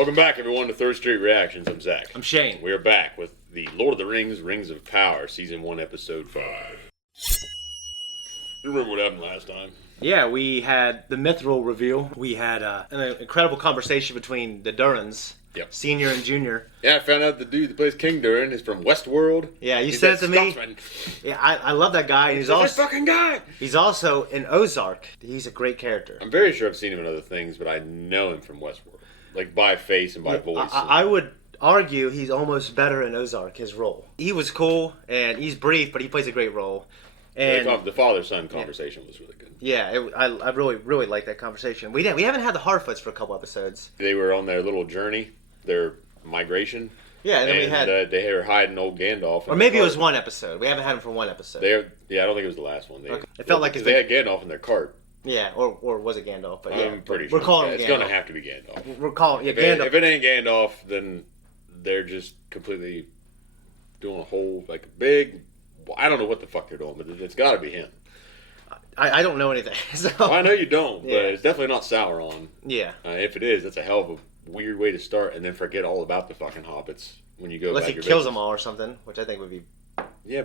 Welcome back, everyone, to Third Street Reactions. I'm Zack. I'm Shane. We are back with the Lord of the Rings, Rings of Power, Season 1, Episode 5. You remember what happened last time? Yeah, we had the mithril reveal. We had an incredible conversation between the Durins, Senior and Junior. Yeah, I found out the dude that plays King Durin is from Westworld. Yeah, you said it to Scotsman. me. Yeah, I love that guy. And he's also fucking guy. He's also in Ozark. He's a great character. I'm very sure I've seen him in other things, but I know him from Westworld, like by face and by voice. I would argue he's almost better in Ozark. His role. He was cool, and he's brief, but he plays a great role. And the father-son conversation was really good. Yeah, I really liked that conversation. We haven't had the Harfoots for a couple episodes. They were on their little journey, their migration. Yeah, and then we had they were hiding old Gandalf. Or maybe it was one episode. We haven't had him for one episode. I don't think it was the last one. It felt like they had Gandalf in their cart. Yeah, or was it Gandalf? But yeah, I'm pretty sure. We're calling him Gandalf. It's going to have to be Gandalf. We're calling Gandalf. If it ain't Gandalf, then they're just completely doing a whole big. I don't know what the fuck they're doing, but it's got to be him. I don't know anything. So. Well, I know you don't, but it's definitely not Sauron. Yeah. If it is, that's a hell of a weird way to start, and then forget all about the fucking hobbits when you go. Unless he kills them all or something, which I think would be. Yeah,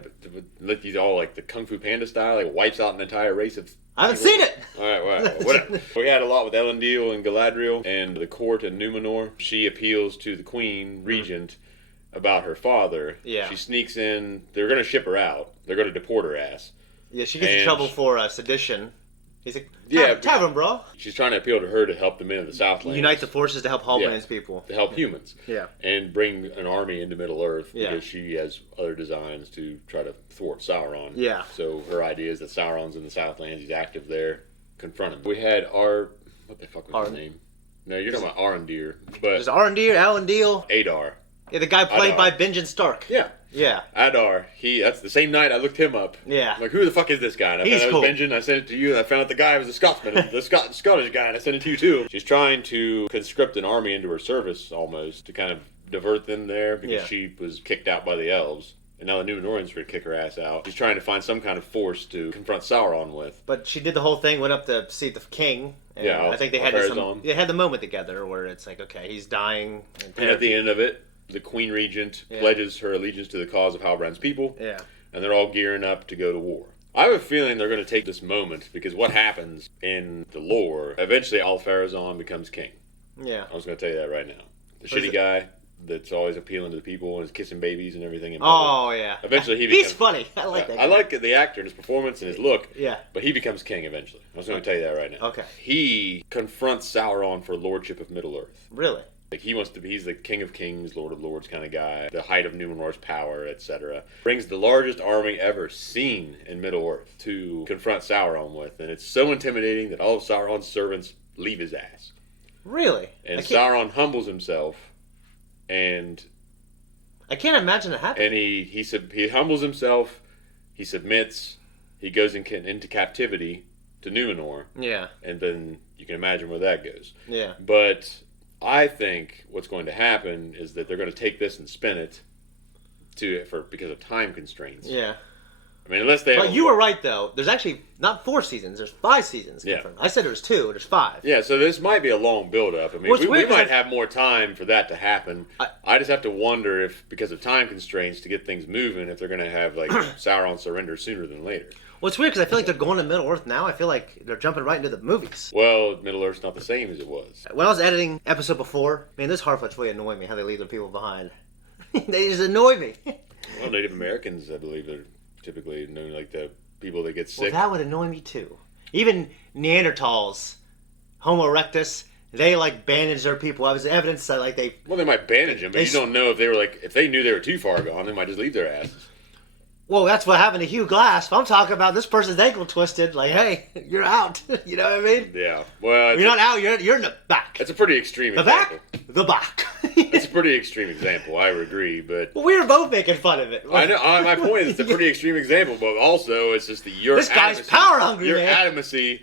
but he's all like the Kung Fu Panda style, like wipes out an entire race of. I haven't seen it. All right, whatever. We had a lot with Elendil and Galadriel and the court in Numenor. She appeals to the Queen Regent about her father. Yeah. She sneaks in. They're going to ship her out. They're going to deport her ass. Yeah, she gets in trouble for sedition. He's like, tavern, bro. She's trying to appeal to her to help the men of the Southlands. Unite the forces to help Hallman's people. To help humans. Yeah. And bring an army into Middle-earth because she has other designs to try to thwart Sauron. Yeah. So her idea is that Sauron's in the Southlands. He's active there. Confront him. We had what the fuck was his name? No, you're talking about Arondir. There's Arondir, Elendil. Adar. Yeah, the guy played by Benjen Stark. Yeah. Yeah. Adar. That's the same night I looked him up. Yeah. I'm like, who the fuck is this guy? And I found out it was Benjen. I sent it to you, and I found out the guy was a Scotsman, the Scottish guy, and I sent it to you too. She's trying to conscript an army into her service almost to kind of divert them there because she was kicked out by the elves. And now the Numenorians are going to kick her ass out. She's trying to find some kind of force to confront Sauron with. But she did the whole thing, went up to see the king. And I think they had the moment together where it's like, okay, he's dying. And at the end of it, the Queen Regent pledges her allegiance to the cause of Halbrand's people. Yeah. And they're all gearing up to go to war. I have a feeling they're going to take this moment because what happens in the lore, eventually Al-Farazon becomes king. Yeah. I was going to tell you that right now. The shitty guy that's always appealing to the people and is kissing babies and everything. Oh, yeah. Eventually he becomes... He's funny. I like that guy. I like the actor and his performance and his look. Yeah. But he becomes king eventually. I was going to tell you that right now. Okay. He confronts Sauron for lordship of Middle-earth. Really? Like he's the king of kings, lord of lords kind of guy, the height of Numenor's power, etc. Brings the largest army ever seen in Middle-earth to confront Sauron with, and it's so intimidating that all of Sauron's servants leave his ass. Really? And Sauron humbles himself, and I can't imagine it happening. And he humbles himself, he submits, he goes into captivity to Numenor. Yeah. And then you can imagine where that goes. Yeah. But I think what's going to happen is that they're going to take this and spin it because of time constraints. Yeah. I mean, unless they. But you were right though. There's actually not 4 seasons. There's 5 seasons. Yeah. I said there's 2. There's 5. Yeah. So this might be a long build-up. I mean, we might have more time for that to happen. I just have to wonder if, because of time constraints, to get things moving, if they're going to have Sauron surrender sooner than later. Well, it's weird because I feel like they're going to Middle-earth now. I feel like they're jumping right into the movies. Well, Middle-earth's not the same as it was. When I was editing episode before, man, this Harfoots really annoy me, how they leave their people behind. They just annoy me. Well, Native Americans, I believe, are typically known like the people that get sick. Well, that would annoy me too. Even Neanderthals, Homo erectus, they bandage their people. I was evidence that they... Well, they might bandage them, but you don't know if they were if they knew they were too far gone, they might just leave their asses. Well, that's what happened to Hugh Glass. If I'm talking about this person's ankle twisted, hey, you're out. You know what I mean? Yeah. Well, you're not out. You're in the back. That's a pretty extreme example. The back. That's a pretty extreme example. I would agree, but well, we were both making fun of it. I know. My point is, it's a pretty extreme example, but also it's just this guy's power hungry. Your adamacy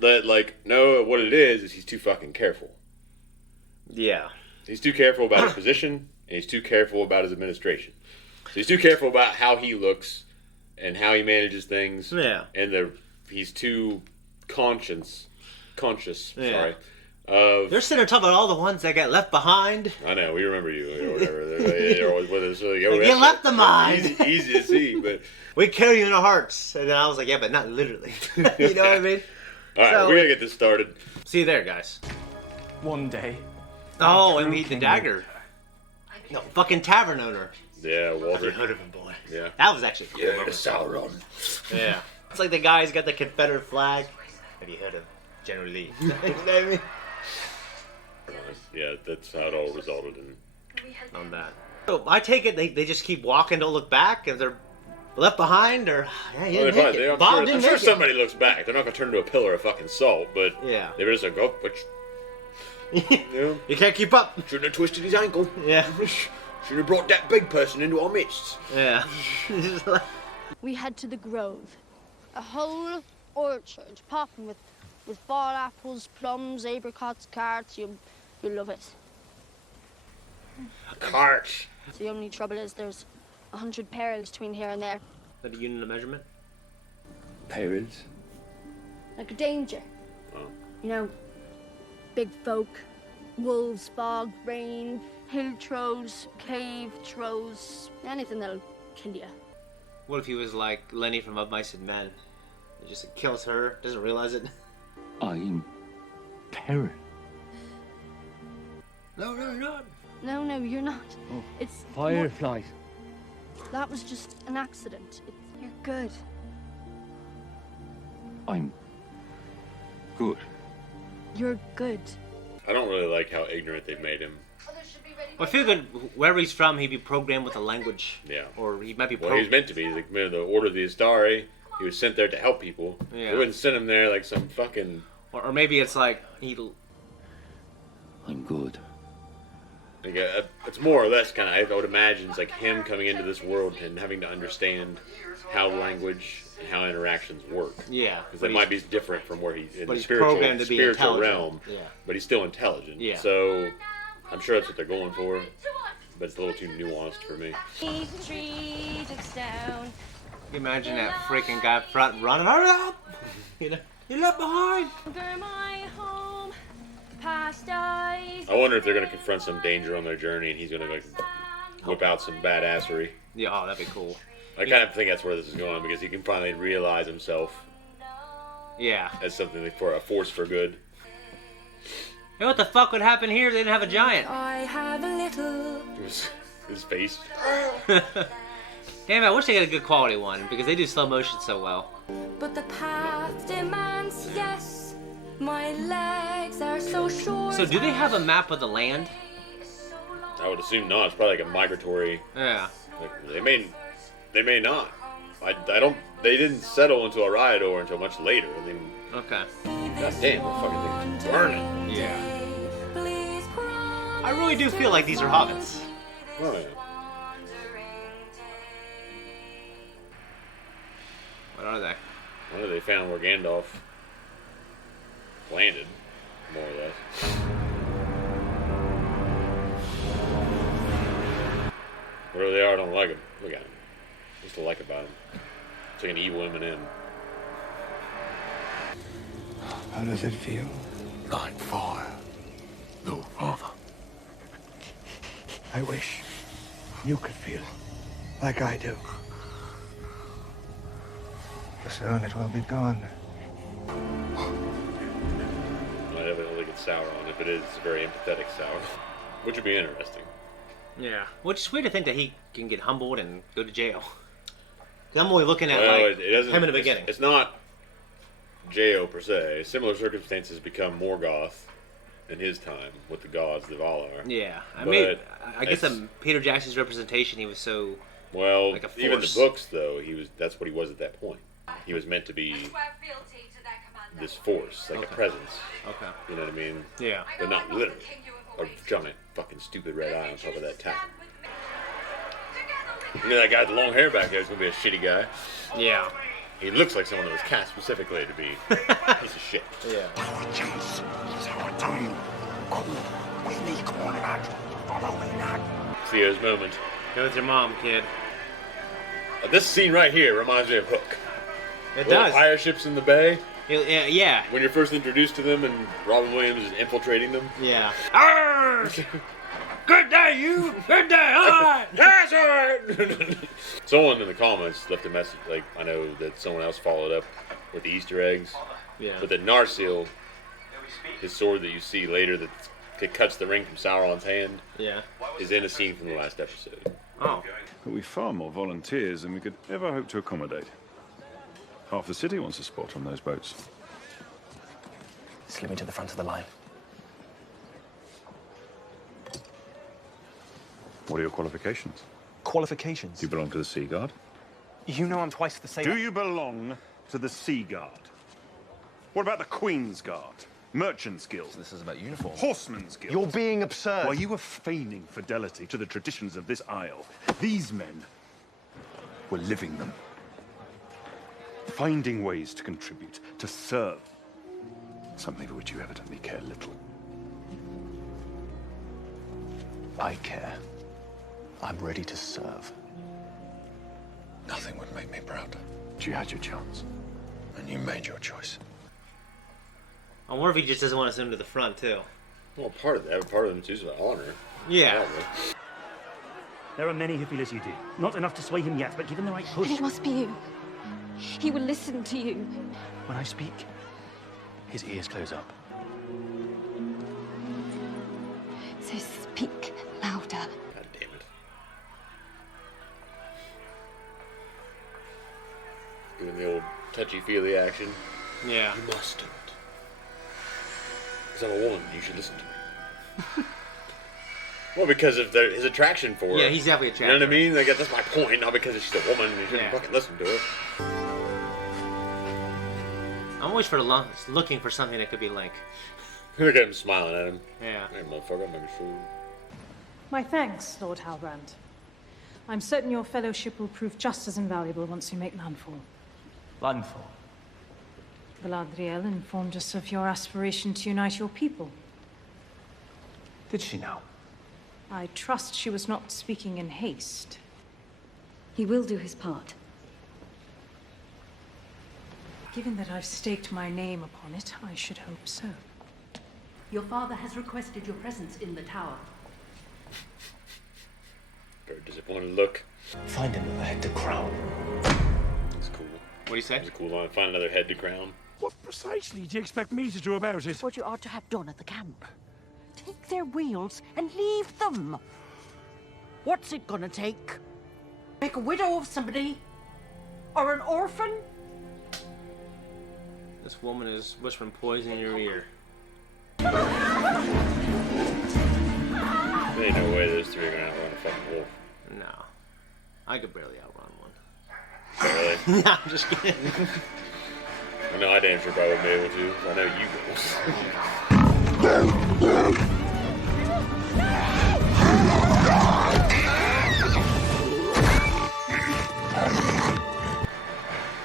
that no, what it is he's too fucking careful. Yeah. He's too careful about his position, and he's too careful about his administration. So he's too careful about how he looks and how he manages things. Yeah. And he's too conscious They're sitting there talking about all the ones that got left behind. I know, we remember you or whatever. They're always with us. Like, you left the mine. Easy to see, but we carry you in our hearts. And then I was like, yeah, but not literally. You know what I mean? All right, we gotta get this started. See you there, guys. One day. Oh, and meet the dagger. No, fucking tavern owner. Yeah, Walter. Have you heard of him, boy? Yeah. That was actually cool. Yeah, Sauron. Yeah. It's like the guy who's got the Confederate flag. Have you heard of General Lee? You know what I mean? Yeah, that's how it all resulted in. On that. So I take it they just keep walking, don't look back, and they're left behind, or I'm sure somebody looks back. They're not gonna turn into a pillar of fucking salt, but yeah, they were just like, oh, but you can't keep up. Shouldn't have twisted his ankle. Yeah. Should have brought that big person into our midst. Yeah. We head to the grove. A whole orchard popping with fall apples, plums, apricots, carrots. You'll love it. Carrots. The only trouble is there's 100 perils between here and there. Is that a unit of measurement? Perils? Like a danger. Oh. You know, big folk, wolves, fog, rain, hill trolls, cave trolls, anything that'll kill you. What if he was like Lenny from Of Mice and Men? He just kills her, doesn't realize it. I'm peril. No, you're not. No, you're not. Oh, it's fireflies. That was just an accident. You're good. I'm good. You're good. I don't really like how ignorant they've made him. Well, I feel that wherever he's from, he'd be programmed with a language. Yeah. Or he might be Well, he was meant to be. Like, the Order of the Astari, he was sent there to help people. Yeah. They wouldn't send him there like some fucking... Or maybe it's like I'm good. Like it's more or less kind of, I would imagine, it's like him coming into this world and having to understand how language and how interactions work. Yeah. Because it might be different from where he's in the programmed to be spiritual realm. Yeah. But he's still intelligent. Yeah. So I'm sure that's what they're going for. But it's a little too nuanced for me. Can you imagine that freaking guy up front running up? You know, you're left behind. I wonder if they're going to confront some danger on their journey and he's going to like whip out some badassery. Yeah, oh, that'd be cool. I kind of think that's where this is going because he can finally realize himself. Yeah. As something for a force for good. Hey, what the fuck would happen here if they didn't have a giant? I have a little. His face. Damn, I wish they had a good quality one because they do slow motion so well. But the path demands yes. My legs are so short. So do they have a map of the land? I would assume not. It's probably like a migratory. Yeah. Like, they may not. I don't. They didn't settle into a Raiador until much later. I mean. Okay. God damn, the fucking thing's burning. Yeah. I really do feel like these are hobbits. Oh yeah. What are they? I wonder if they found where Gandalf landed, more or less. Whatever they are, I don't like them. Look at them. Just to like about them. It's like an evil M&M. How does it feel? Like fire. No father. I wish you could feel like I do. Soon it will be gone. I definitely think it's Sauron. If it is, it's a very empathetic Sauron. Which would be interesting. Yeah. Which is weird to think that he can get humbled and go to jail. I'm only looking at him in the beginning. It's not J.O. per se. Similar circumstances become Morgoth in his time with the gods, the Valar. Yeah. I guess Peter Jackson's representation, he was so... Well, like a force. even the books, though, that's what he was at that point. He was meant to be this force, like a presence. Okay. You know what I mean? Yeah. But not literally. A giant fucking stupid red eye on top of that tower. You know that guy with the long hair back there is going to be a shitty guy. Yeah. He looks like someone that was cast specifically to be a piece of shit. Yeah. Our chance is our time. Come with me, Conrad. Follow me, lad. Theo's moment. Go with your mom, kid. This scene right here reminds me of Hook. It Little does. pirate ships in the bay. Yeah. When you're first introduced to them and Robin Williams is infiltrating them. Yeah. Good day, you! Good day, alright! That's alright! Someone in the comments left a message, like, I know that someone else followed up with the Easter eggs. Yeah. But that Narsil, his sword that you see later that cuts the ring from Sauron's hand, is in a scene from the last episode. Oh. But we've far more volunteers than we could ever hope to accommodate. Half the city wants a spot on those boats. Slip me to the front of the line. What are your qualifications? Qualifications? Do you belong to the Sea Guard? You know I'm twice the same. Do you belong to the Sea Guard? What about the Queen's Guard? Merchant's Guild? This is about uniform. Horseman's Guild? You're being absurd. While you were feigning fidelity to the traditions of this isle, these men were living them. Finding ways to contribute, to serve. Something for which you evidently care little. I care. I'm ready to serve. Nothing would make me prouder. But you had your chance. And you made your choice. I wonder if he just doesn't want to send him to the front, too. Well, part of them too is about honor. Yeah. There are many who feel as you do. Not enough to sway him yet, but give him the right push. And it must be you. He will listen to you. When I speak, his ears close up. So speak louder. God damn it. Doing the old touchy-feely action. Yeah. You must do it. Because I'm a woman, you should listen to me. Well, because of his attraction for her. Yeah, he's definitely attracted. You know what I mean? Like, that's my point. Not because she's a woman and you shouldn't fucking listen to her. I'm always looking for something that could be like... Look at him smiling at him. Yeah. Hey, motherfucker, I'm making sure. My thanks, Lord Halbrand. I'm certain your fellowship will prove just as invaluable once we make landfall. Landfall? Galadriel informed us of your aspiration to unite your people. Did she now? I trust she was not speaking in haste. He will do his part. Given that I've staked my name upon it, I should hope so. Your father has requested your presence in the tower. Very disappointed look. Find another head to crown. That's cool. What do you say? That's a cool line. Find another head to crown. What precisely do you expect me to do about it? What you ought to have done at the camp. Take their wheels and leave them. What's it gonna take? Make a widow of somebody? Or an orphan? This woman is whispering poison in your ear. There ain't no way those three are gonna outrun a fucking wolf. No. I could barely outrun one. Really? No, I'm just kidding. I know I damn sure probably would be able to. I know you will.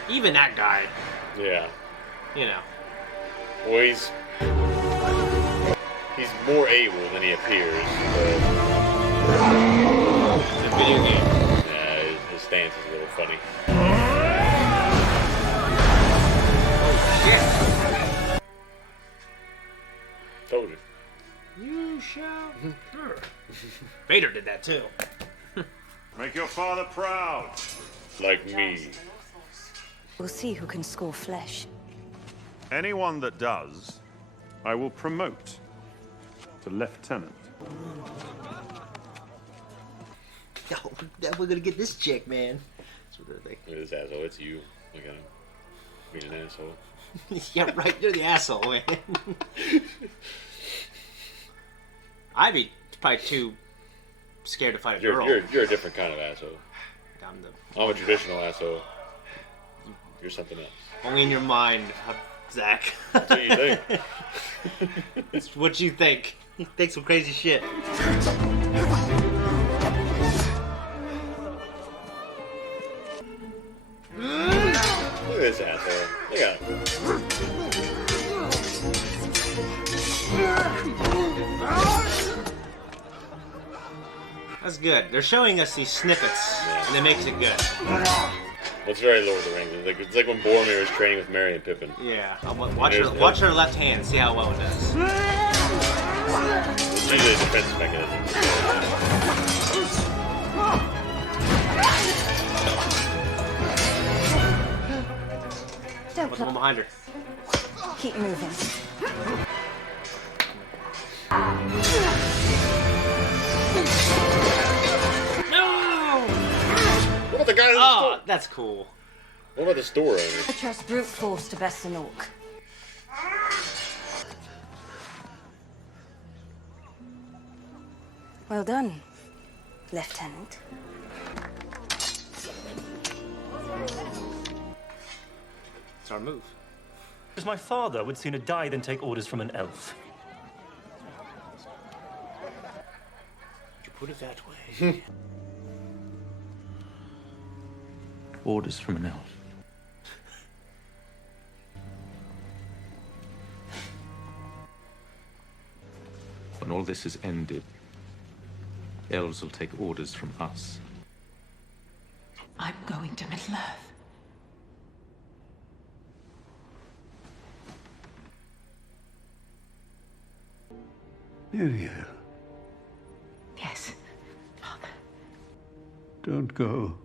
Even that guy. Yeah. You know. Well, he's more able than he appears. It's a video game. Yeah, his stance is a little funny. Shit. Told you. You shall. Vader did that too. Make your father proud. Like me. We'll see who can score flesh. Anyone that does, I will promote to lieutenant. Yo, we're gonna get this chick, man. That's what they're thinking. Look at this asshole. It's you. Look at him. Being an asshole. Yeah, right. You're the asshole, man. I'd be probably too scared to fight a girl. You're a different kind of asshole. I'm a traditional asshole. You're something else. Only in your mind, Zach. That's what you think. It's what you think. You think some crazy shit. Look at this asshole. Look at him. That's good. They're showing us these snippets, and it makes it good. Well, it's very Lord of the Rings. It's like when Boromir was training with Merry and Pippin. Yeah. Watch her left hand. See how well it does. It's usually a defense mechanism. Don't What's the one behind her? keep moving. No! What about the guy in the store? That's cool. What about the store owner? I trust brute force to best an orc. Well done, Lieutenant. It's our move. Because my father would sooner die than take orders from an elf. You put it that way. Orders from an elf. When all this is ended, elves will take orders from us. I'm going to Middle-earth. Muriel, Yes, Father. don't go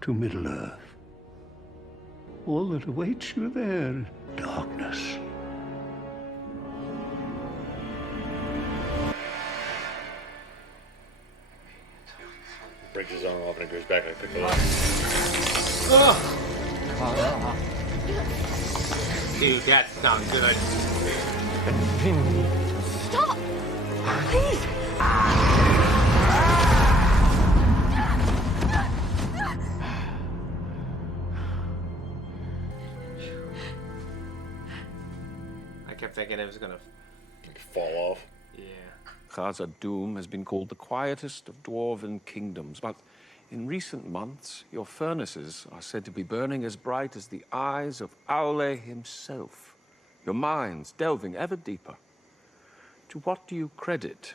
to Middle-earth. All that awaits you there is darkness. Breaks his arm off and it goes back and I pick it up. Dude, that's not good. Stop! Please! I kept thinking it was gonna fall off. Yeah. Khazad-dûm has been called the quietest of dwarven kingdoms, but in recent months, your furnaces are said to be burning as bright as the eyes of Aule himself, your minds delving ever deeper. To what do you credit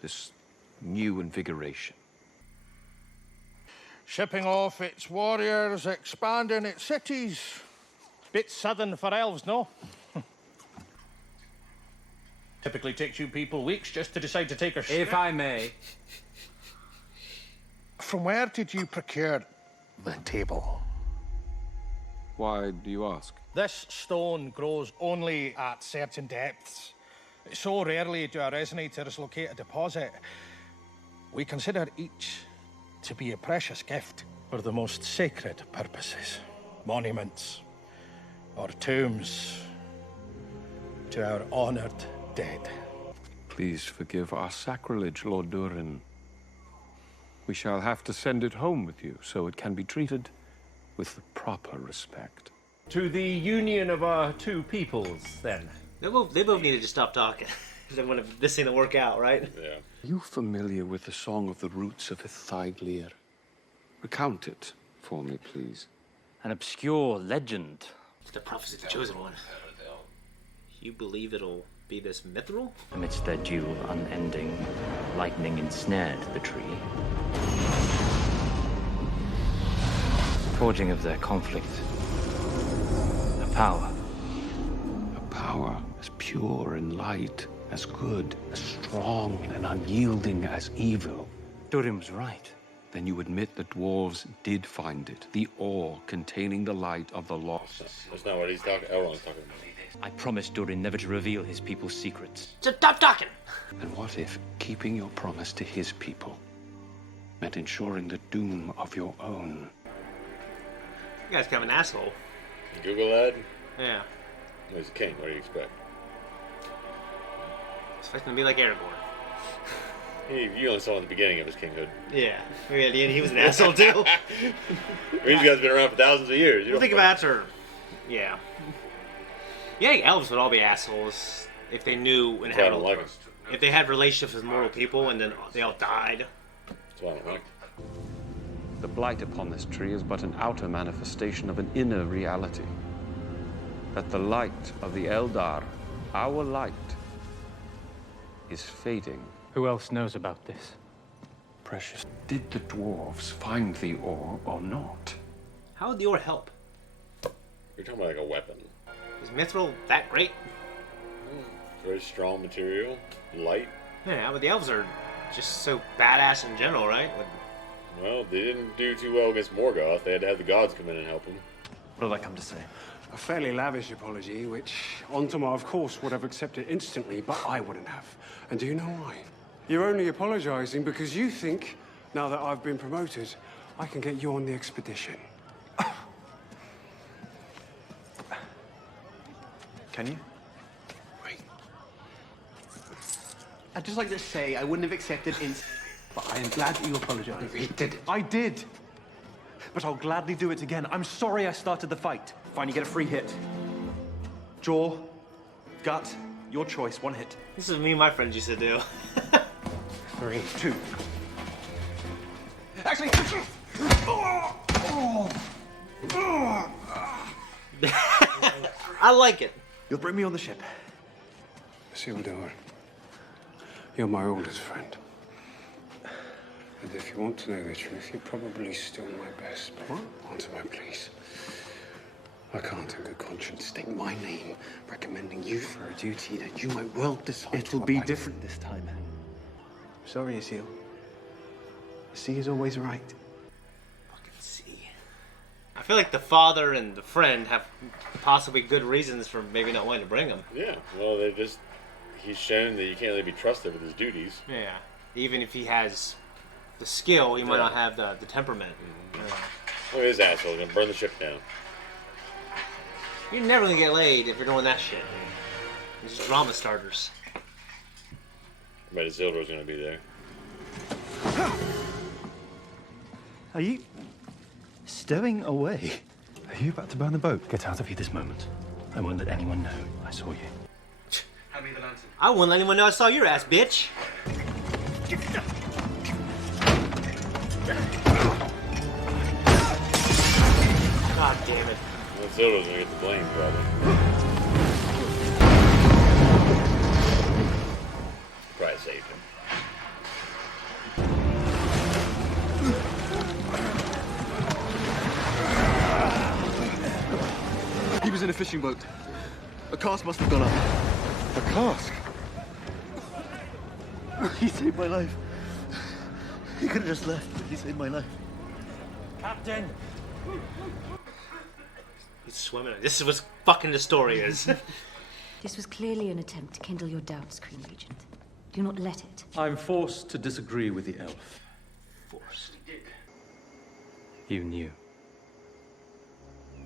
this new invigoration? Shipping off its warriors, expanding its cities. Bit southern for elves, no? Typically takes you people weeks just to decide to take a ship. If I may. From where did you procure the table? Why do you ask? This stone grows only at certain depths. So rarely do our resonators locate a deposit. We consider each to be a precious gift for the most sacred purposes. Monuments or tombs to our honored dead. Please forgive our sacrilege, Lord Durin. We shall have to send it home with you so it can be treated with the proper respect. To the union of our two peoples, then. They both needed to stop talking. They wanted this thing to work out, right? Yeah. Are you familiar with the Song of the Roots of Ithaglir? Recount it for me, please. An obscure legend. The prophecy of the chosen one. You believe it'll be this mithril? Amidst their dual, unending, lightning ensnared the tree. Forging of their conflict. A power. A power as pure and light, as good, as strong and unyielding as evil. Durin was right. Then you admit the dwarves did find it, the ore containing the light of the lost. That's not what he's talking. Elrond's talking about. I promised Durin never to reveal his people's secrets. Just stop talking! And what if keeping your promise to his people meant ensuring the doom of your own? You guy's kind of an asshole. Google that? Yeah. He's a king. What do you expect? Expecting to be like Aragorn. You only saw in the beginning of his kinghood. Yeah. Maybe at the end he was an asshole too. These guys have been around for thousands of years. You think about her. Yeah. Yeah, I think elves would all be assholes if they knew and had if they had relationships with mortal people and then they all died. That's why I don't like. The blight upon this tree is but an outer manifestation of an inner reality. That the light of the Eldar, our light, is fading. Who else knows about this? precious. Did the dwarves find the ore or not? How would the ore help? You're talking about like a weapon. Is mithril that great? Very strong material, light. Yeah, but the elves are just so badass in general, right? Well, they didn't do too well against Morgoth. They had to have the gods come in and help them. What did I come to say? A fairly lavish apology, which Ontama, of course, would have accepted instantly, but I wouldn't have. And do you know why? You're only apologizing because you think, now that I've been promoted, I can get you on the expedition. Can you? Wait. I'd just like to say I wouldn't have accepted but I am glad that you apologized. He did it. I did. But I'll gladly do it again. I'm sorry I started the fight. Fine, you get a free hit. Jaw, gut, your choice, one hit. This is me and my friends used to do. 3, 2. Actually. I like it. You'll bring me on the ship. Isildur, you're my oldest friend. And if you want to know the truth, you're probably still my best. But answer my please. I can't in good conscience state my name recommending you for a duty that you might well decide. It'll be different this time. Sorry, Isil. The sea is always right. Fucking sea. I feel like the father and the friend have possibly good reasons for maybe not wanting to bring him. Yeah, well, he's shown that you can't really be trusted with his duties. Yeah, even if he has the skill, he might not have the temperament. Mm-hmm. Look at his asshole, gonna burn the ship down. You're never gonna get laid if you're doing that shit. These are drama starters. I bet Isildur's gonna be there. Are you stowing away? Are you about to burn the boat? Get out of here this moment. I won't let anyone know I saw you. Hand me the lantern. I won't let anyone know I saw your ass, bitch. God damn it. Well, Isildur's gonna get the blame, probably. Probably saved him. He was in a fishing boat. A cask must have gone up. A cask? He saved my life. He could have just left, but he saved my life. Captain! He's swimming. This is what fucking the story is. This was clearly an attempt to kindle your doubts, Queen Regent. Do not let it. I'm forced to disagree with the elf. Forced. You knew.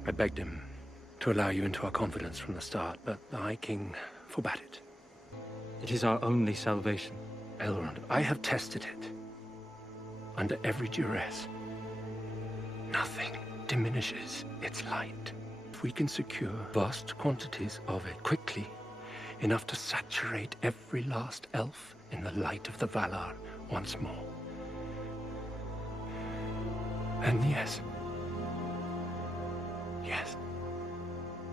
I begged him to allow you into our confidence from the start, but the High King forbade it. It is our only salvation. Elrond, I have tested it. Under every duress. Nothing diminishes its light. If we can secure vast quantities of it quickly, enough to saturate every last elf in the light of the Valar once more. And yes,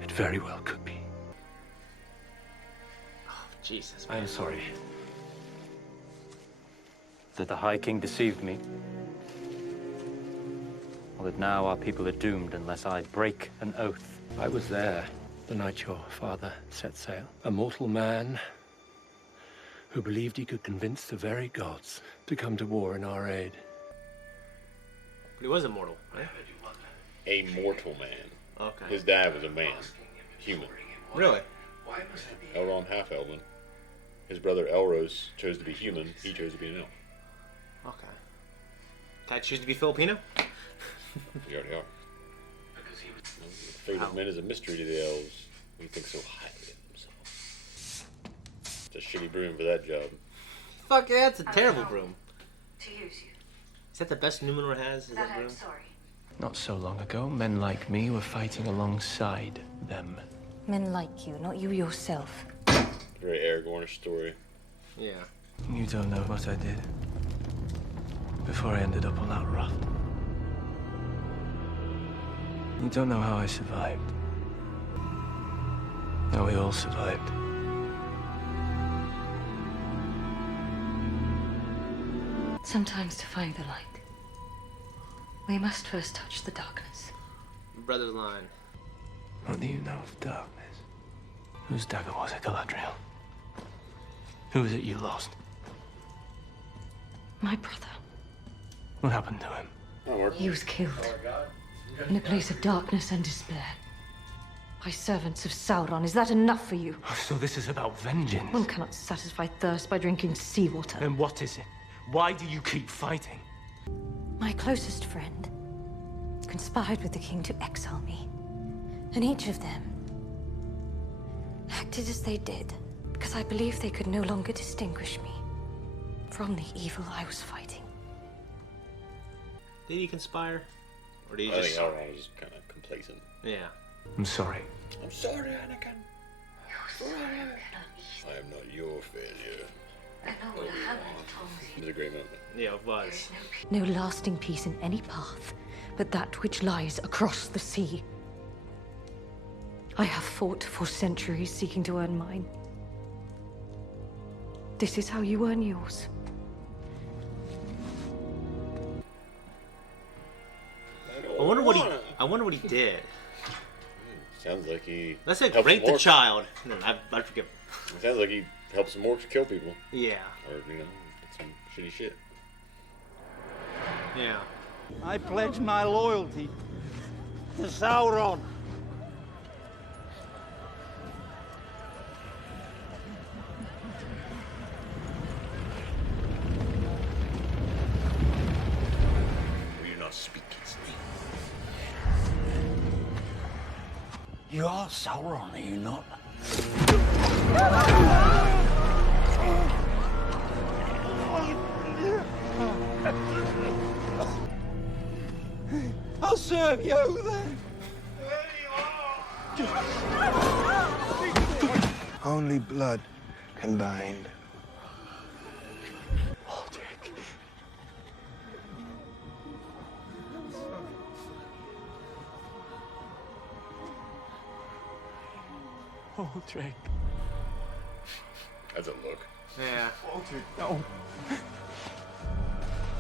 it very well could be. Oh, Jesus. I am sorry that the High King deceived me, or that now our people are doomed unless I break an oath. I was there the night your father set sail. A mortal man who believed he could convince the very gods to come to war in our aid. But he was immortal, right? A mortal man. Okay. His dad was a man. Human. Really? Elrond half-elven. His brother Elros chose to be human. He chose to be an elf. Okay. Can I choose to be Filipino? You already are. The fate of men is a mystery to the elves. We think so highly of themselves. It's a shitty broom for that job. Fuck yeah, it's a terrible broom. To use you. Is that the best Numenor has? Is that broom? Not so long ago, men like me were fighting alongside them. Men like you, not you yourself. Very Aragornish story. Yeah. You don't know what I did before I ended up on that raft. You don't know how I survived. How we all survived. Sometimes to find the light, we must first touch the darkness. Brother's line. What do you know of darkness? Whose dagger was it, Galadriel? Who is it you lost? My brother. What happened to him? He was killed in a place of darkness and despair by servants of Sauron. Is that enough for you? So this is about vengeance. One cannot satisfy thirst by drinking seawater. Then what is it? Why do you keep fighting? My closest friend conspired with the king to exile me. And each of them acted as they did because I believed they could no longer distinguish me from the evil I was fighting. Did he conspire? Or did he I just... think Elrond was just kind of complacent. Yeah. I'm sorry. I'm sorry, Anakin. I am not your failure. It was a great moment. Yeah, it was. No lasting peace in any path, but that which lies across the sea. I have fought for centuries seeking to earn mine. This is how you earn yours. I wonder what he did. Sounds like he. Let's say rape the child. No, I forgive him. Sounds like he helps some orcs kill people. Yeah. Or did some shitty shit. Yeah. I pledge my loyalty to Sauron. Will you not speak his name? You are Sauron, are you not? I'll serve you then. Only blood can bind. Aldrich. That's a look. Yeah. Aldrich, no.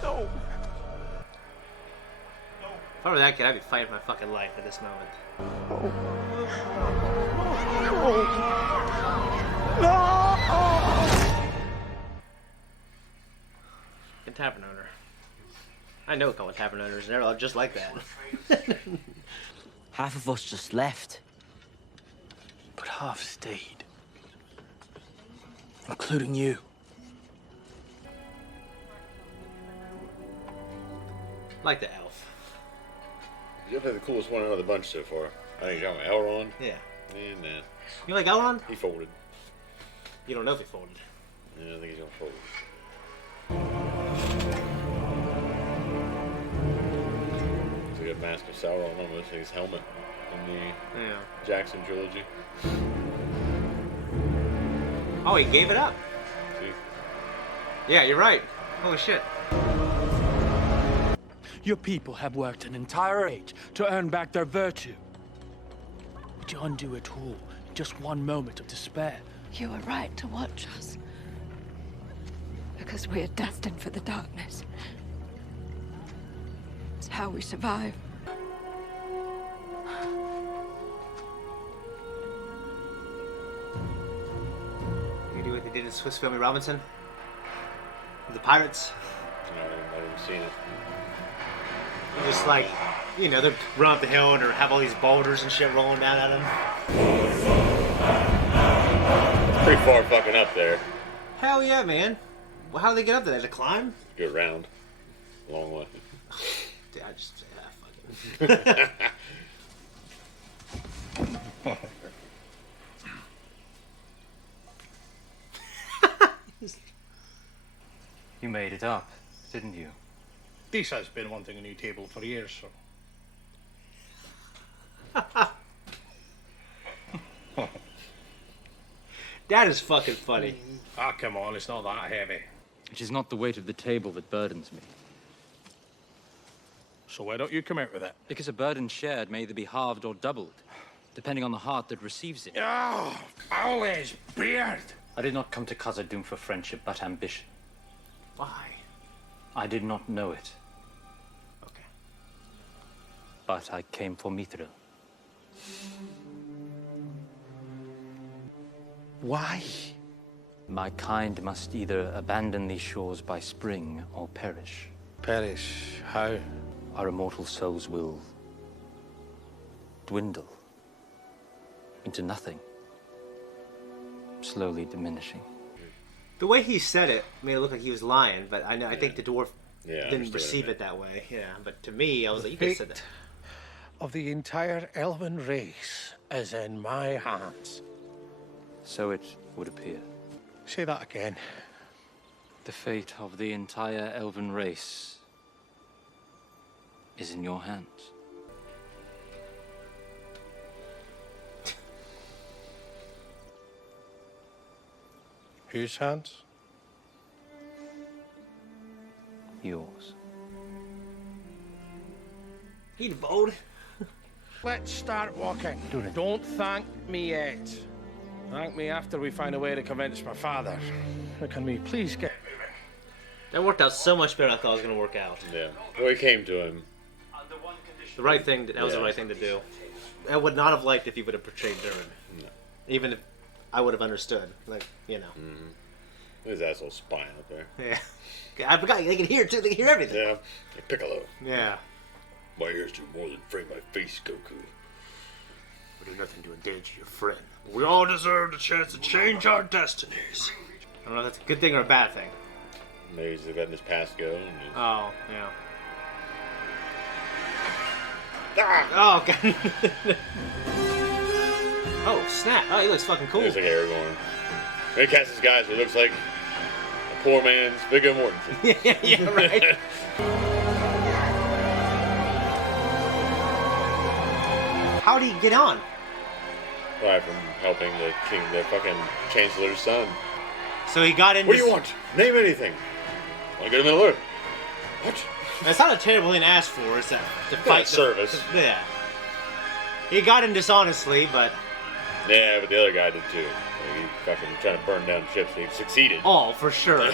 No. If I were that kid, I'd be fighting for my fucking life at this moment. Good tavern owner. I know a couple of tavern owners, and they're all just like that. Half of us just left. But half stayed. Including you. Like the elf. You're the coolest one out of the bunch so far. I think you're talking about Elrond. Yeah. Yeah, nah. You like Elrond? He folded. You don't know if he folded. Yeah, I think he's gonna fold. It's like a Mask of Sauron almost, like his helmet in the Jackson trilogy. Oh, he gave it up. See? Yeah, you're right. Holy shit. Your people have worked an entire age to earn back their virtue. But you undo it all in just one moment of despair. You were right to watch us. Because we are destined for the darkness. It's how we survive. You do what they did in Swiss Family Robinson? With the pirates? No, I haven't seen it. Just like, you know, they're run up the hill and they have all these boulders and shit rolling down at them. It's pretty far fucking up there. Hell yeah, man. Well, how do they get up there? They have to climb? Go around. Long way. Dude, I just say that fucking. You made it up, didn't you? This has been wanting a new table for years, so. That is fucking funny. Ah, come on, it's not that heavy. It is not the weight of the table that burdens me. So why don't you come out with it? Because a burden shared may either be halved or doubled, depending on the heart that receives it. Oh, I did not know it. Okay. But I came for Mithril. Why? My kind must either abandon these shores by spring or perish. Perish? How? Our immortal souls will dwindle into nothing, slowly diminishing. The way he said it made it look like he was lying, but I think the dwarf didn't receive it that way. Yeah, but to me, I was like, you could have said that. Of the entire elven race is in my hands. So it would appear. Say that again. The fate of the entire elven race is in your hands. Whose hands? Yours. He's bold. Let's start walking. Don't thank me yet. Thank me after we find a way to convince my father. Can we please get moving? That worked out so much better than I thought it was going to work out. Yeah. Well, he came to him. The right thing. That was the right thing to do. I would not have liked if he would have portrayed Durin. No. Even if I would have understood. Like, you know. Mm-hmm. His asshole spine up there. Yeah. I forgot. They can hear, too. They can hear everything. Yeah. Like Piccolo. Yeah. My ears do more than frame my face, Goku. I do nothing to endanger your friend. We all deserve the chance to change our destinies. I don't know if that's a good thing or a bad thing. Maybe he's letting his past go. And just... Oh, yeah. Oh, God. Oh, snap. Oh, he looks fucking cool. He looks like Aragorn. When he casts his guys, he looks like a poor man's Viggo Mortensen. Yeah, right. How did he get on? Right, from helping the king, the fucking chancellor's son. So he got in. What do you want? Name anything. Want to go to Middle Earth? What? That's not a terrible thing to ask for. Is that to fight service? Yeah. He got in dishonestly, but. Yeah, but the other guy did too. He fucking trying to burn down ships. He succeeded. Oh, for sure.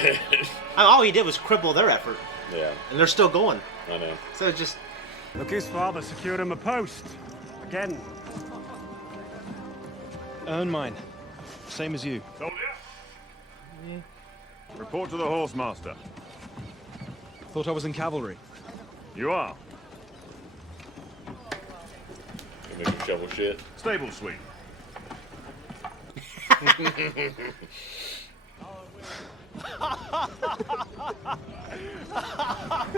All he did was cripple their effort. Yeah. And they're still going. I know. So it's just. Look, his father secured him a post. Again. Earn mine. Same as you. Soldier? Report to the horsemaster. Thought I was in cavalry. You are. You make him shovel shit. Stable sweep.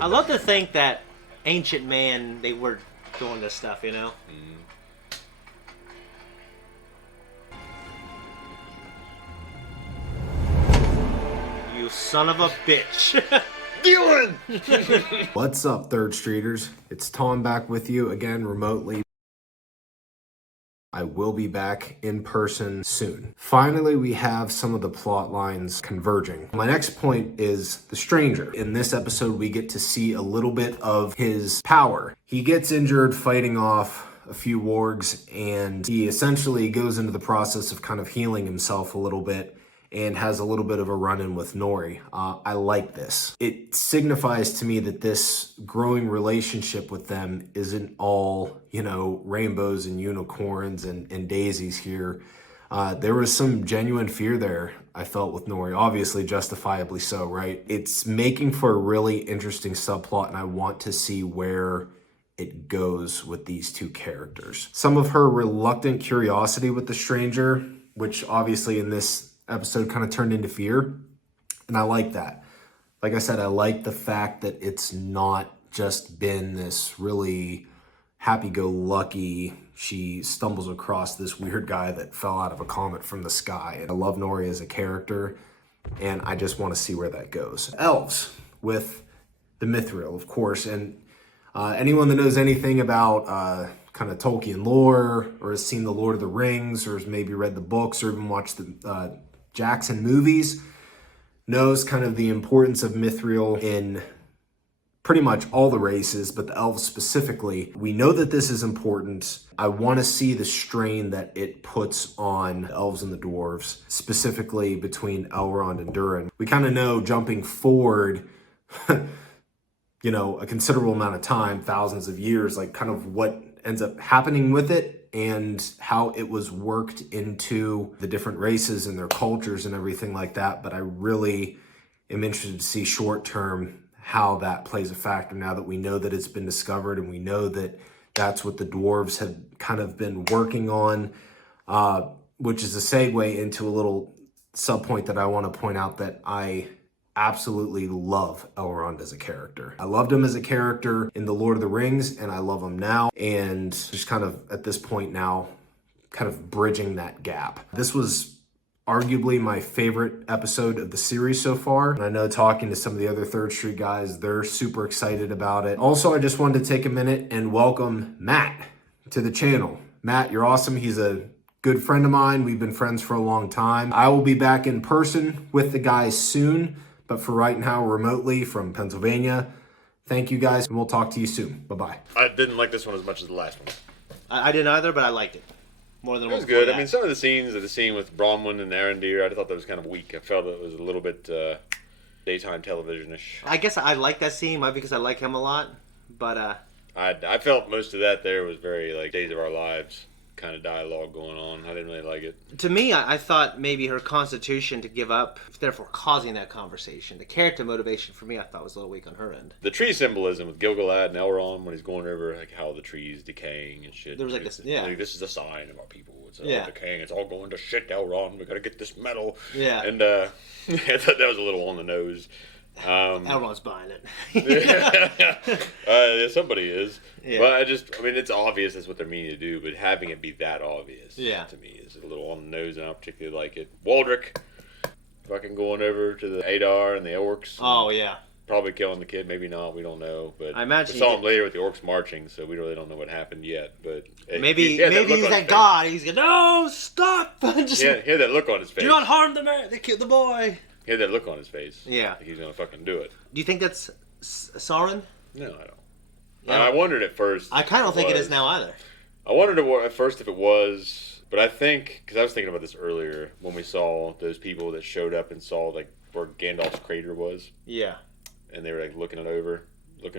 I love to think that ancient man, they were doing this stuff, you know? You son of a bitch. Dylan! What's up, Third Streeters? It's Tom back with you again remotely. I will be back in person soon. Finally, we have some of the plot lines converging. My next point is the Stranger. In this episode, we get to see a little bit of his power. He gets injured fighting off a few wargs, and he essentially goes into the process of kind of healing himself a little bit and has a little bit of a run-in with Nori. I like this. It signifies to me that this growing relationship with them isn't all, you know, rainbows and unicorns and daisies here. There was some genuine fear there, I felt, with Nori. Obviously, justifiably so, right? It's making for a really interesting subplot, and I want to see where it goes with these two characters. Some of her reluctant curiosity with the Stranger, which obviously in this episode kind of turned into fear, and I like that. Like I said, I like the fact that it's not just been this really happy-go-lucky, she stumbles across this weird guy that fell out of a comet from the sky. And I love Nori as a character, and I just want to see where that goes. Elves with the Mithril, of course, and anyone that knows anything about kind of Tolkien lore, or has seen the Lord of the Rings, or has maybe read the books, or even watched the Jackson movies, knows kind of the importance of Mithril in pretty much all the races, but the elves specifically. We know that this is important. I want to see the strain that it puts on the elves and the dwarves, specifically between Elrond and Durin. We kind of know, jumping forward a considerable amount of time, thousands of years, like kind of what ends up happening with it and how it was worked into the different races and their cultures and everything like that. But I really am interested to see short term how that plays a factor now that we know that it's been discovered and we know that that's what the dwarves have kind of been working on, which is a segue into a little sub point that I want to point out that I absolutely love Elrond as a character. I loved him as a character in The Lord of the Rings, and I love him now, and just kind of at this point now, kind of bridging that gap. This was arguably my favorite episode of the series so far, and I know talking to some of the other Third Street guys, they're super excited about it. Also, I just wanted to take a minute and welcome Matt to the channel. Matt, you're awesome. He's a good friend of mine. We've been friends for a long time. I will be back in person with the guys soon, but for right now, remotely from Pennsylvania. Thank you guys, and we'll talk to you soon. Bye-bye. I didn't like this one as much as the last one. I didn't either, but I liked it more than it was good. I mean, some of the scenes, the scene with Bronwyn and Elrond, I thought that was kind of weak. I felt it was a little bit daytime television-ish. I guess I like that scene, maybe because I like him a lot, but I felt most of that there was very like Days of Our Lives kind of dialogue going on. I didn't really like it. To me, I thought maybe her constitution to give up, therefore causing that conversation. The character motivation for me, I thought was a little weak on her end. The tree symbolism with Gil-galad and Elrond when he's going over like how the tree's decaying and shit. There was like this, yeah. Like, this is a sign of our people. It's all decaying. It's all going to shit, Elrond. We got to get this metal. Yeah. And I thought that was a little on the nose. Elrond's buying it. Yeah, somebody is. Yeah. But I mean, it's obvious that's what they're meaning to do, but having it be that obvious to me is a little on the nose, and I don't particularly like it. Waldrick fucking going over to the Adar and the orcs. Oh, yeah. Probably killing the kid, maybe not, we don't know. But I imagine we saw him later with the orcs marching, so we really don't know what happened yet. But maybe he's that god. He's going, no, stop! He had that look on his face. Do not harm the man. They killed the boy. He had that look on his face. Yeah. Like he's gonna fucking do it. Do you think that's Sauron? No, I don't. Yeah. I wondered at first. I kind of don't think it is now either. I wondered at first if it was, but I think, because I was thinking about this earlier when we saw those people that showed up and saw like where Gandalf's crater was. Yeah. And they were like looking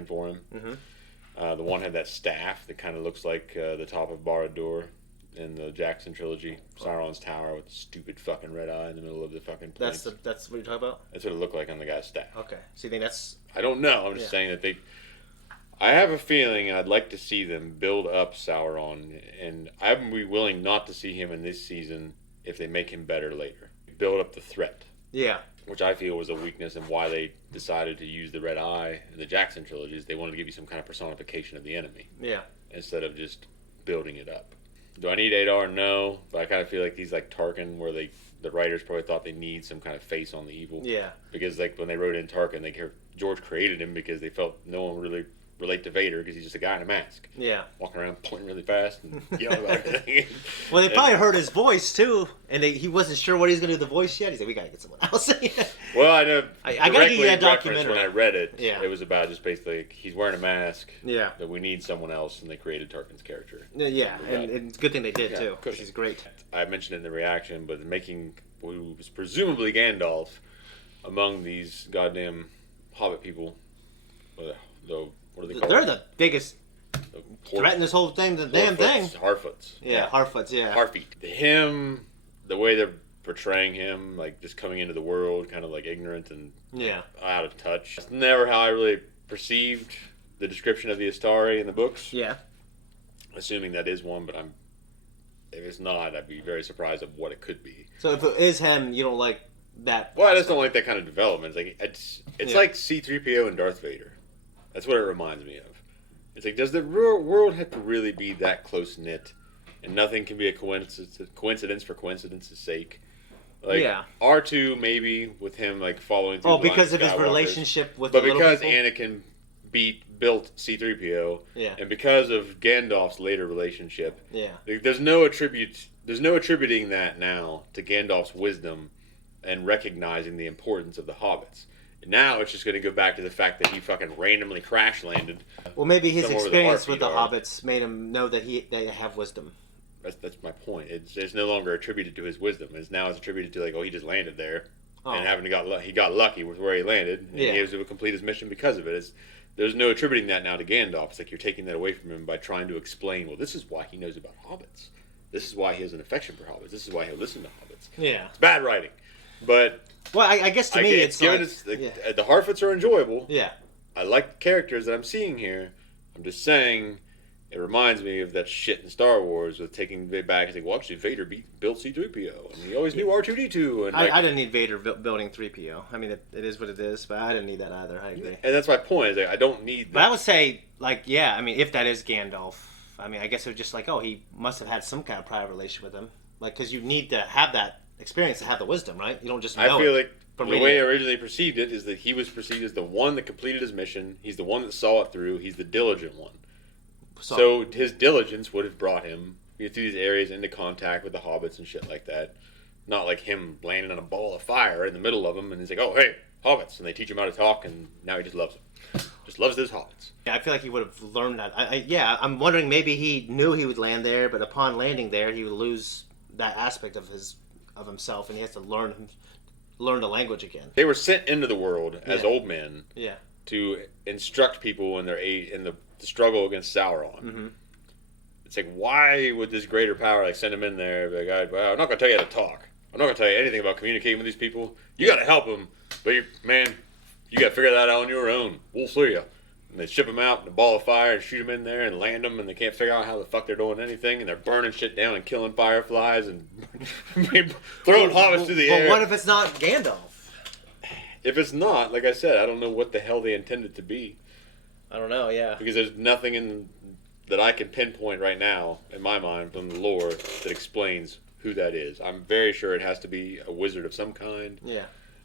for him. Mm-hmm. The one had that staff that kind of looks like the top of Barad-dûr in the Jackson trilogy, Sauron's tower with the stupid fucking red eye in the middle of the fucking place. That's what you're talking about? That's what it looked like on the guy's staff. Okay. So you think that's... I don't know. I'm just saying that I have a feeling I'd like to see them build up Sauron, and I'd be willing not to see him in this season if they make him better later. Build up the threat. Yeah. Which I feel was a weakness and why they decided to use the red eye in the Jackson trilogies. They wanted to give you some kind of personification of the enemy. Yeah. Instead of just building it up. Do I need Adar? No, but I kind of feel like he's like Tarkin, where the writers probably thought they need some kind of face on the evil. Yeah. Because like when they wrote in Tarkin, George created him because they felt no one would really relate to Vader because he's just a guy in a mask. Yeah. Walking around pointing really fast and yelling about everything. Well, they probably heard his voice too, and he wasn't sure what he was going to do with the voice yet. He said, "We got to get someone else." Well, I know. I got to give you that documentary. When I read it, yeah. It was about just basically like, he's wearing a mask. Yeah. But we need someone else, and they created Tarkin's character. Yeah, and it's a good thing they did too. Because he's great. I mentioned it in the reaction, but making who was presumably Gandalf among these goddamn Hobbit people, what are they called? They're the biggest threat in this whole thing. The damn thing. Harfoots. Yeah, Harfoots. Yeah. Harfeet. Him, the way they're portraying him, like just coming into the world, kind of like ignorant and out of touch. That's never how I really perceived the description of the Astari in the books. Yeah. Assuming that is one, but if it's not, I'd be very surprised of what it could be. So if it is him, you don't like that? Well, I just don't like that kind of development. It's like C-3PO and Darth Vader. That's what it reminds me of. It's like, does the world have to really be that close-knit? And nothing can be a coincidence for coincidence's sake? Like, R2, maybe, with him, like, following through the because of his relationship with the little because people? Anakin built C-3PO, and because of Gandalf's later relationship, there's no attributing that now to Gandalf's wisdom and recognizing the importance of the hobbits. Now it's just going to go back to the fact that he fucking randomly crash landed. Well, maybe his experience with the hobbits made him know that they have wisdom. That's my point. It's no longer attributed to his wisdom. It's attributed to like, he just landed there, and he got lucky with where he landed, and he was able to complete his mission because of it. there's no attributing that now to Gandalf. It's like you're taking that away from him by trying to explain, well, this is why he knows about hobbits. This is why he has an affection for hobbits. This is why he'll listen to hobbits. Yeah. It's bad writing. But... Well, I guess to me it's like... The Harfoots are enjoyable. Yeah. I like the characters that I'm seeing here. I'm just saying... It reminds me of that shit in Star Wars with taking it back and saying, well, actually, Vader built C-3PO, and he always knew R2-D2. And I didn't need Vader building 3PO. I mean, it is what it is, but I didn't need that either. I agree. And that's my point. Is like, I don't need that. But I would say, like, yeah, I mean, if that is Gandalf, I mean, I guess it was just like, oh, he must have had some kind of prior relationship with him. Like, because you need to have that experience to have the wisdom, right? You don't just know I feel it like the way I originally perceived it is that he was perceived as the one that completed his mission. He's the one that saw it through. He's the diligent one. So his diligence would have brought him through these areas into contact with the hobbits and shit like that. Not like him landing on a ball of fire in the middle of them and he's like, oh, hey, hobbits. And they teach him how to talk and now he just loves them. Just loves those hobbits. Yeah, I feel like he would have learned that. I'm wondering maybe he knew he would land there, but upon landing there, he would lose that aspect of himself and he has to learn the language again. They were sent into the world as old men to instruct people in the struggle against Sauron. Mm-hmm. It's like, why would this greater power send him in there? Like, well, I'm not going to tell you how to talk. I'm not going to tell you anything about communicating with these people. You got to help them, but you got to figure that out on your own. We'll see you. And they ship them out in a ball of fire and shoot them in there and land them, and they can't figure out how the fuck they're doing anything, and they're burning shit down and killing fireflies and throwing hobbits through the air. But what if it's not Gandalf? If it's not, like I said, I don't know what the hell they intended to be. I don't know, yeah. Because there's nothing that I can pinpoint right now, in my mind, from the lore that explains who that is. I'm very sure it has to be a wizard of some kind. Yeah.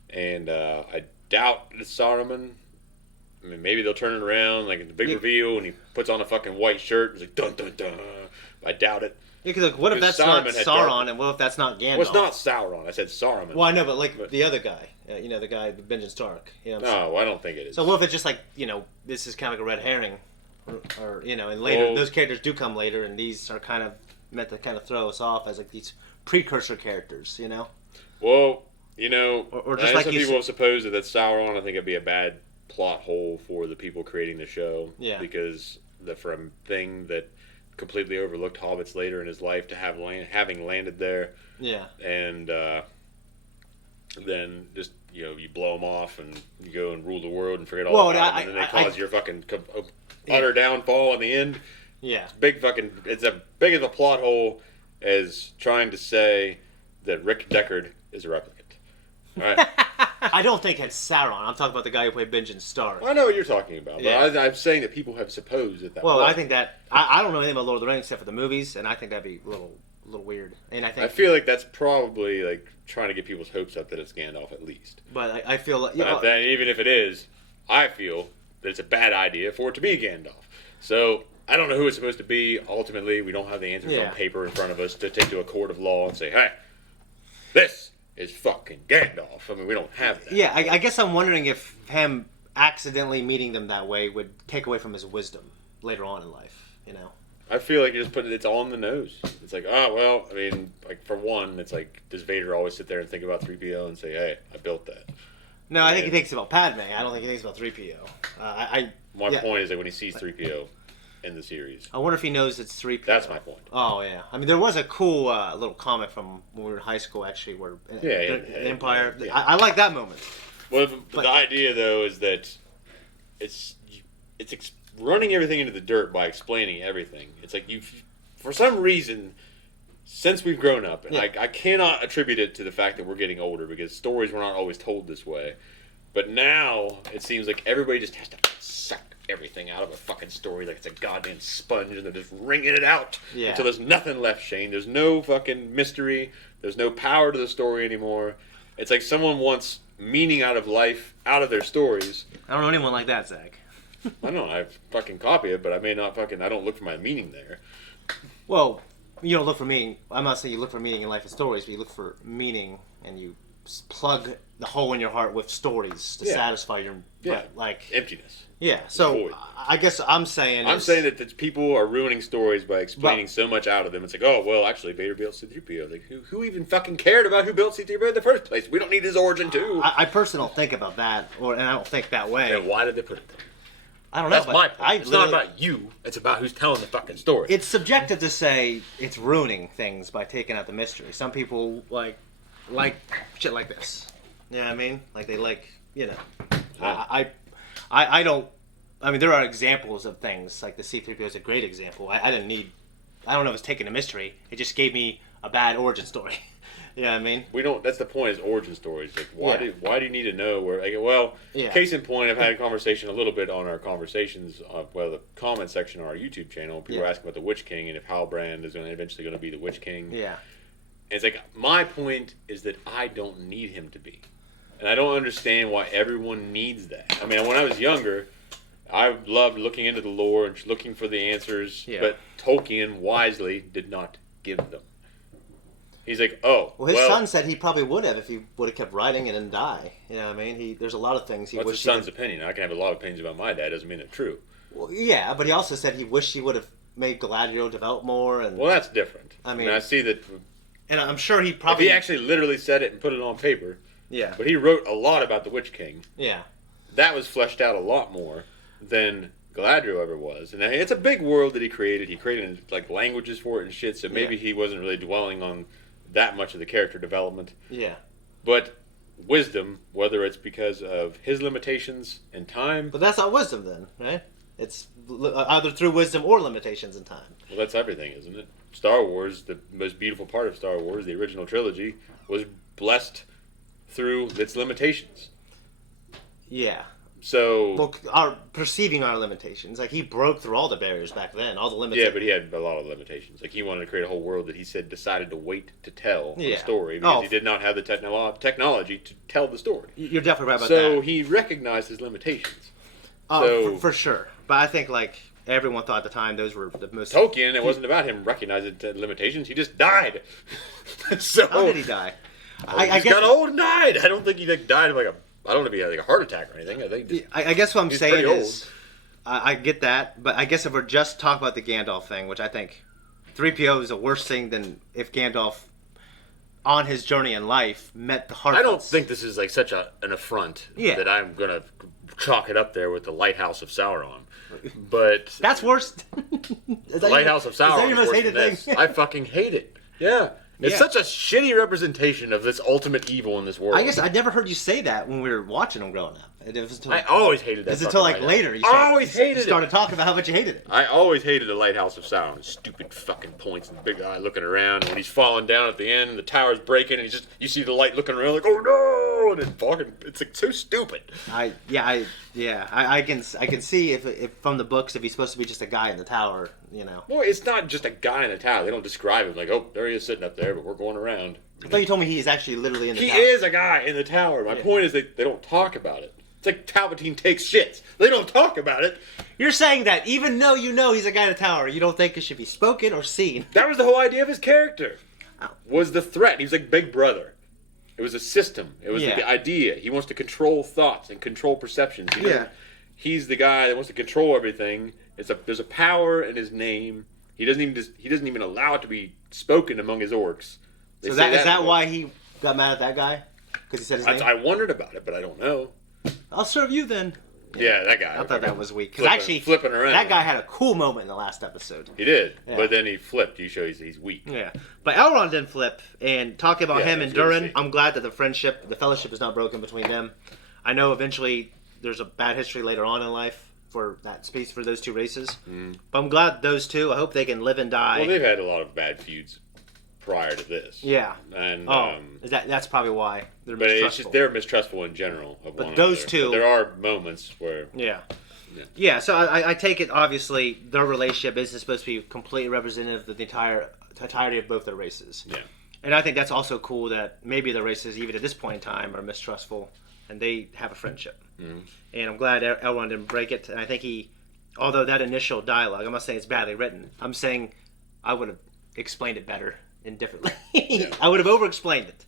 And I doubt it's Saruman. I mean, maybe they'll turn it around, like in the big reveal, and he puts on a fucking white shirt, and it's like, dun, dun, dun. I doubt it. Yeah, because what if that's not Sauron, and what if that's not Gandalf? Well, it's not Sauron. I said Saruman. Well, I know, but the other guy, the guy, Benjen Stark. You know what I'm saying? No, I don't think it is. So what if it's just like, this is kind of like a red herring, or and later those characters do come later, and these are kind of meant to kind of throw us off as like these precursor characters, Well, or just like some people have supposed that Sauron. I think it'd be a bad plot hole for the people creating the show. Yeah. Because from thing that completely overlooked hobbits later in his life to having landed there. Yeah. And then just you blow them off and you go and rule the world and forget all about them, and then they cause your fucking utter downfall in the end. Yeah. It's as big of a plot hole as trying to say that Rick Deckard is a replicant. All right. I don't think it's Sauron. I'm talking about the guy who played Benjen Stark. I know what you're talking about, but I'm saying that people have supposed that. Well, I think that I don't know anything about Lord of the Rings except for the movies, and I think that'd be a little weird. And I feel like that's probably like trying to get people's hopes up that it's Gandalf at least. But I feel like then even if it is, I feel that it's a bad idea for it to be Gandalf. So I don't know who it's supposed to be. Ultimately, we don't have the answers on paper in front of us to take to a court of law and say, "Hey, this is fucking Gandalf." I mean, we don't have that. Yeah, I guess I'm wondering if him accidentally meeting them that way would take away from his wisdom later on in life, I feel like you just it's all in the nose. It's like, oh, well, I mean, like, for one, it's like, does Vader always sit there and think about 3PO and say, hey, I built that? No, I think he thinks about Padme. I don't think he thinks about 3PO. My point is that when he sees 3PO in the series. I wonder if he knows it's 3PO. That's my point. Oh, yeah. I mean, there was a cool little comic from when we were in high school, actually, where Empire. Yeah. I like that moment. Well, the idea, though, is that it's running everything into the dirt by explaining everything. It's like for some reason, since we've grown up, and I cannot attribute it to the fact that we're getting older because stories were not always told this way. But now it seems like everybody just has to suck everything out of a fucking story like it's a goddamn sponge, and they're just wringing it out until there's nothing left, Shane. There's no fucking mystery. There's no power to the story anymore. It's like someone wants meaning out of life, out of their stories. I don't know anyone like that, Zach. I know, I fucking copy it, but I may not I don't look for my meaning there. Well, you don't look for meaning. I'm not saying you look for meaning in life and stories, but you look for meaning and you plug the hole in your heart with stories to satisfy your emptiness. Yeah, so I guess I'm saying that people are ruining stories by explaining so much out of them. It's like, oh, well, actually, Vader built C-3PO. Like, who even fucking cared about who built C-3PO in the first place? We don't need his origin, too. I personally don't think about that, and I don't think that way. And why did they put it there? I don't know. That's my point. I It's not about you. It's about who's telling the fucking story. It's subjective to say it's ruining things by taking out the mystery. Some people like shit like this. You know what I mean? Like they like, you know. I don't. I mean, there are examples of things like the C-3PO is a great example. I didn't need. I don't know if it's taking a mystery. It just gave me a bad origin story. You know what I mean? We don't. That's the point. Is origin stories. Like, why do you need to know where? Like, well, case in point, I've had a conversation a little bit on our conversations. The comment section on our YouTube channel. People were asking about the Witch King and if Halbrand is eventually going to be the Witch King. Yeah. And it's like my point is that I don't need him to be, and I don't understand why everyone needs that. I mean, when I was younger, I loved looking into the lore and looking for the answers, but Tolkien wisely did not give them. He's like, well, his son said he probably would have if he would have kept writing and didn't die. You know what I mean? There's a lot of things he wished. What's his son's opinion? I can have a lot of opinions about my dad. Doesn't mean they're true. Well, yeah, but he also said he wished he would have made Galadriel develop more. And well, that's different. I mean, I see that. And I'm sure he probably... If he actually literally said it and put it on paper. Yeah. But he wrote a lot about the Witch King. Yeah. That was fleshed out a lot more than Galadriel ever was. And it's a big world that he created. He created like languages for it and shit, so maybe he wasn't really dwelling on that much of the character development. Yeah. But wisdom, whether it's because of his limitations and time... But that's not wisdom then, right? It's either through wisdom or limitations in time. Well, that's everything, isn't it? Star Wars, the most beautiful part of Star Wars, the original trilogy, was blessed through its limitations. Yeah. So... Well, perceiving our limitations. Like, he broke through all the barriers back then, all the limitations. Yeah, but he had a lot of limitations. Like, he wanted to create a whole world that he said decided to wait to tell the story because he did not have the technology to tell the story. You're definitely right about that. So he recognized his limitations. For sure. But I think, like, everyone thought at the time those were the most... Tolkien, it wasn't about him recognizing limitations. He just died. So how did he die? I guess got old and died. I don't think he died of like a... I don't know if he had like a heart attack or anything. I think. I guess what I'm saying is... I get that, but I guess if we're just talking about the Gandalf thing, which I think 3PO is a worse thing than if Gandalf, on his journey in life, met the Harfoots. I don't think this is like such an affront that I'm going to chalk it up there with the Lighthouse of Sauron. But that's worse. The Lighthouse of Sauron is worse than this. I fucking hate it. Yeah. It's such a shitty representation of this ultimate evil in this world. I guess I never heard you say that when we were watching them growing up. I always hated that. It was until like later you started talking about how much you hated it. I always hated the Lighthouse of Sauron. Stupid fucking points and the big guy looking around. When he's falling down at the end, the tower's breaking, and you see the light looking around like, oh no! And it's like so stupid. I can see if from the books if he's supposed to be just a guy in the tower, you know. Well, it's not just a guy in the tower. They don't describe him like, oh, there he is sitting up there, but we're going around. I thought you told me he's actually literally in the tower. He is a guy in the tower. My point is they don't talk about it. It's like Palpatine takes shits. They don't talk about it. You're saying that even though you know he's a guy in a tower, you don't think it should be spoken or seen. That was the whole idea of his character. Was the threat. He was like Big Brother. It was a system. It was the idea. He wants to control thoughts and control perceptions. He's the guy that wants to control everything. There's a power in his name. He doesn't even allow it to be spoken among his orcs. So is that why he got mad at that guy? Because he said his name? I wondered about it, but I don't know. I'll serve you then. Yeah, that guy. I thought that was weak. Because actually, flipping around. That guy had a cool moment in the last episode. He did, but then he flipped. You show he's weak. Yeah, but Elrond didn't flip. And talking about him and Durin, I'm glad that the fellowship is not broken between them. I know eventually there's a bad history later on in life for that space for those two races. But I'm glad those two. I hope they can live and die. Well, they've had a lot of bad feuds prior to this. Yeah. And that's probably why they're mistrustful. But it's just they're mistrustful in general of one those another. two, but there are moments where yeah. So I take it obviously their relationship isn't supposed to be completely representative of the entirety of both their races. Yeah. And I think that's also cool that maybe the races even at this point in time are mistrustful and they have a friendship. And I'm glad Elrond didn't break it. And I think although that initial dialogue, I'm not saying it's badly written. I'm saying I would have explained it better and differently. I would have over-explained it.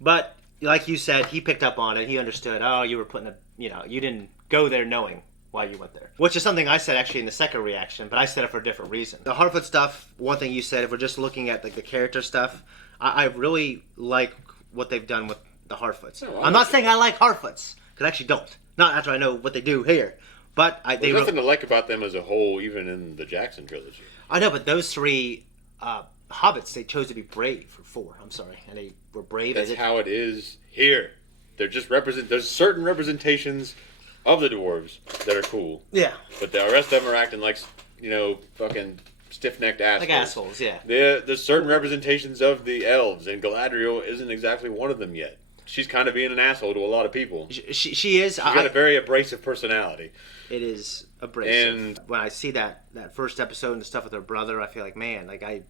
But like you said, he picked up on it. He understood, you were putting you didn't go there knowing why you went there. Which is something I said actually in the second reaction, but I said it for a different reason. The Harfoot stuff, one thing you said, if we're just looking at the character stuff, I really like what they've done with the Harfoots. I'm not saying I like Harfoots, because I actually don't. Not after I know what they do here. There's nothing to like about them as a whole, even in the Jackson trilogy. I know, but those three hobbits, they chose to be brave for 4. I'm sorry, and they were brave. That's how it is here. They're just there's certain representations of the dwarves that are cool. Yeah. But the rest of them are acting like, fucking stiff-necked assholes. Like assholes, yeah. There's certain representations of the elves, and Galadriel isn't exactly one of them yet. She's kind of being an asshole to a lot of people. She is. She's got a very abrasive personality. It is abrasive. And when I see that first episode and the stuff with her brother, I feel like, man, her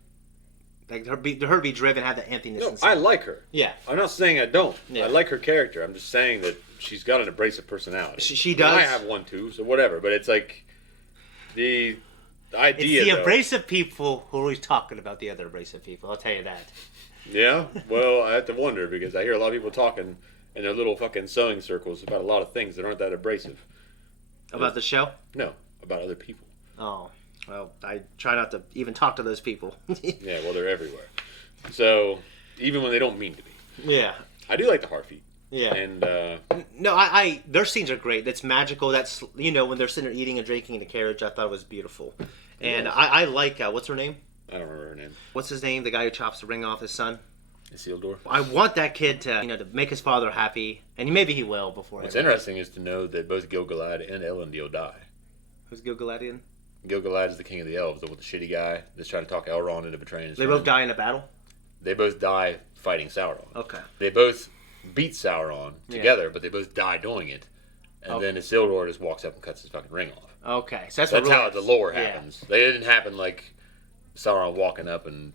to be driven, have that emptiness. No, I like her. Yeah. I'm not saying I don't. Yeah. I like her character. I'm just saying that she's got an abrasive personality. She does. I have one too, so whatever. But it's like the idea. It's the abrasive people who are always talking about the other abrasive people. I'll tell you that. Yeah? Well, I have to wonder because I hear a lot of people talking in their little fucking sewing circles about a lot of things that aren't that abrasive. About the show? No, about other people. Oh, well, I try not to even talk to those people. Yeah, well, they're everywhere. So, even when they don't mean to be. Yeah. I do like the Heartfeet. Yeah. And, no, their scenes are great. That's magical. That's, when they're sitting there eating and drinking in the carriage, I thought it was beautiful. And I like, what's her name? I don't remember her name. What's his name? The guy who chops the ring off his son? Isildur. I want that kid to, to make his father happy, and maybe he will before. What's interesting is to know that both Gil-galad and Elendil die. Who's Gil-galadian? Gil-galad is the king of the elves, the shitty guy that's trying to talk Elrond into betraying his They both die in a battle? They both die fighting Sauron. Okay. They both beat Sauron together, but they both die doing it. And then Isildur just walks up and cuts his fucking ring off. Okay, so that's how the lore happens. They didn't happen like Sauron walking up and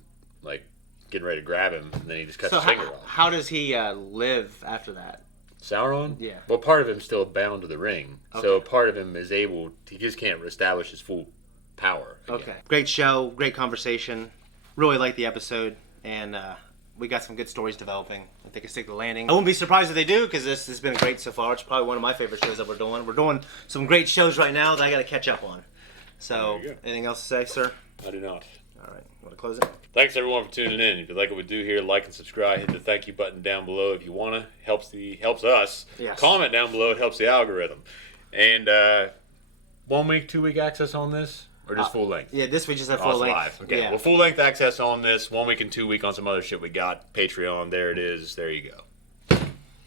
getting ready to grab him, and then he just cuts his finger off. How does he live after that? Sauron? Yeah. Well, part of him's still bound to the ring, so part of him is able. He just can't establish his full power. Again. Okay. Great show, great conversation. Really liked the episode, and we got some good stories developing. I think I stick the landing. I wouldn't be surprised if they do, because this has been great so far. It's probably one of my favorite shows that we're doing. We're doing some great shows right now that I got to catch up on. So, anything else to say, sir? I do not. All right. You want to close it? Thanks everyone for tuning in. If you like what we do here, like and subscribe. Hit the thank you button down below if you want to. Helps us. Yes. Comment down below. It helps the algorithm. And 1 week, 2 week access on this, or just full length? Yeah, this week just have full length. Live. Okay. Yeah. Well, full length access on this. 1 week and 2 week on some other shit we got. Patreon. There it is. There you go.